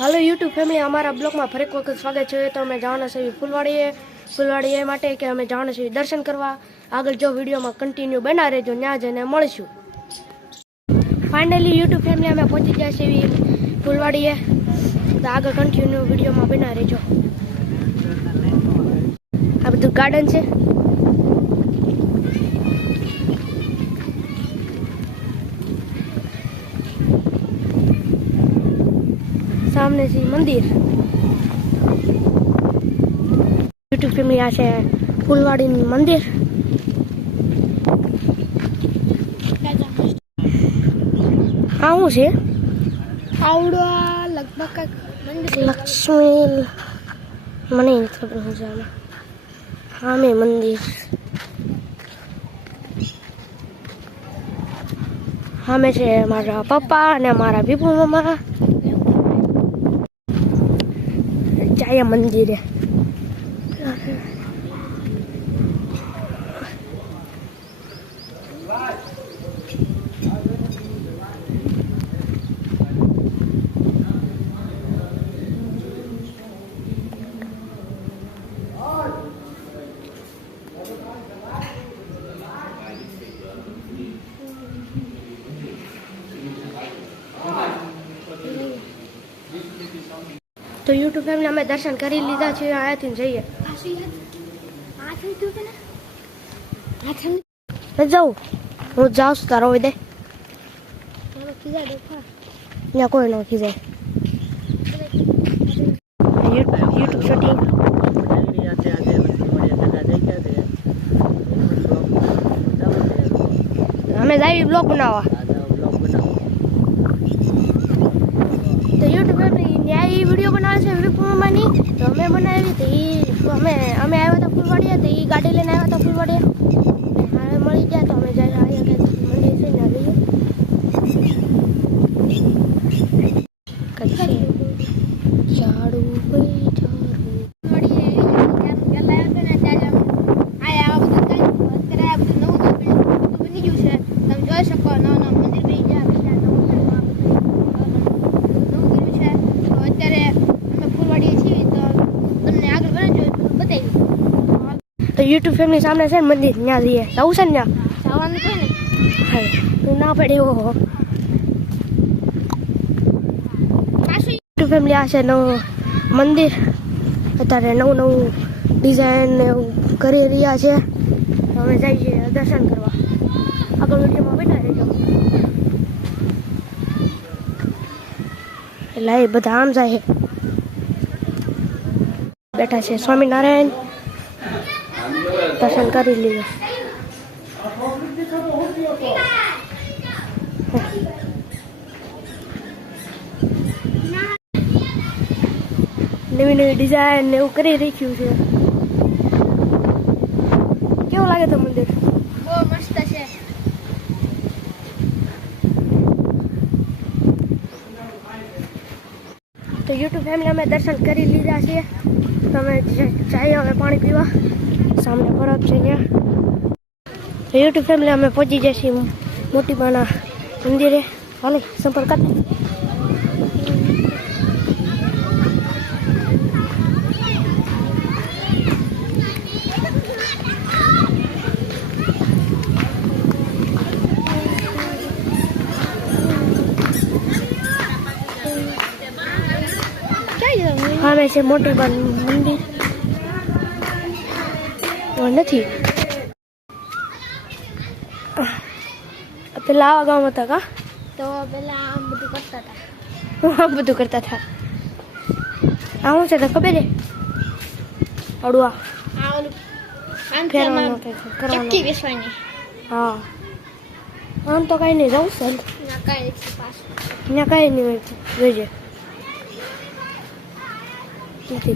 Hello YouTube family अमरा blog में फरी एक वक्त स्वागत है। तो अमे जवाना छे फूलवाड़ी ए माटे कि अमे जवाना छे दर्शन करवा। आगळ जो वीडियो में कंटिन्यू बना रहेजो, न्या जने मळीशुं। फाइनली यूट्यूब फैमिली अमे पहुंची गया छे फूलवाड़ी ए। तो आगळ कंटिन्यू वीडियो में बना रहेजो। आ बधुं गार्डन छे। सामने से मंदिर। यूट्यूब पे में आशे फूलवाड़ी मंदिर। आऊँ छे आवड़ा लगभग लक्ष्मी मने खबर हो जाना। हाँ में मंदिर। हाँ में छे मारा पप्पा ने मारा विभू मामा। जाया मंदिर है। तो यूट्यूब फैमिली हमें दर्शन करी लीधा छे। आया थी जाइए जाऊ हूँ जाऊ तारो दे या कोई ना खींचे। यूट्यूब शूटिंग हमें जाइए ब्लॉग बनावा। तो यूट्यूब पे न्याय वीडियो बनावे छे विपु मामानी। तो हमें बनावी थी हमें आया था फूलवाड़ी। तो ये गाड़ी लेने आया था फूलवाड़ी। हमें मળી ગયા। तो हमें जाए आया के मंदिर से ना लिए कच्चे झाड़ू पे झाड़ू फूलवाड़ी है गला पे ना जाजा आया आ બધું કઈ અત્યારે આ બધું નવું નવું બની ગયું છે। તમે જોઈ શકો નવા મંદિર બની ગયા બીજા નવું तो यूट्यूब फैमिली सामने से मंदिर न्या दिए जाऊ से न्या जावाने छे ने। हाय तू ना पड़े हो पाछू यूट्यूब फैमिली आ छे नव मंदिर। अत्यारे नव नव डिजाइन ने करी रिया छे। तो हमें जाई छे दर्शन करवा। આગળ वीडियो में बना રહેજો। लाइ બધા આમ જાય બેઠા છે સ્વામિનારાયણ दर्शन कर लीजिए। नवी नवी डिजाइन ने करी रख्यू छे। केवो लागे तो मंदिर बહુ મસ્ત છે। तो यूट्यूब फैमिली में दर्शन करी लीधा छे। તમે ચાય હવે પાણી પીવા सामने बरफ છે ત્યાં। तो यूट्यूब फैमिली અમે પહોંચી જઈશું મોટી માના મંદિરે। હાલે સંપર્ક કરતા हाँ में से मोटी बन मंदिर नहीं पेला आवा गाँव था का। तो पेला आम बधु करता था आऊँ से तो खबर है अड़ुआ हाँ आम तो कहीं नहीं जाऊँ सर कहीं नहीं भेजे कहीं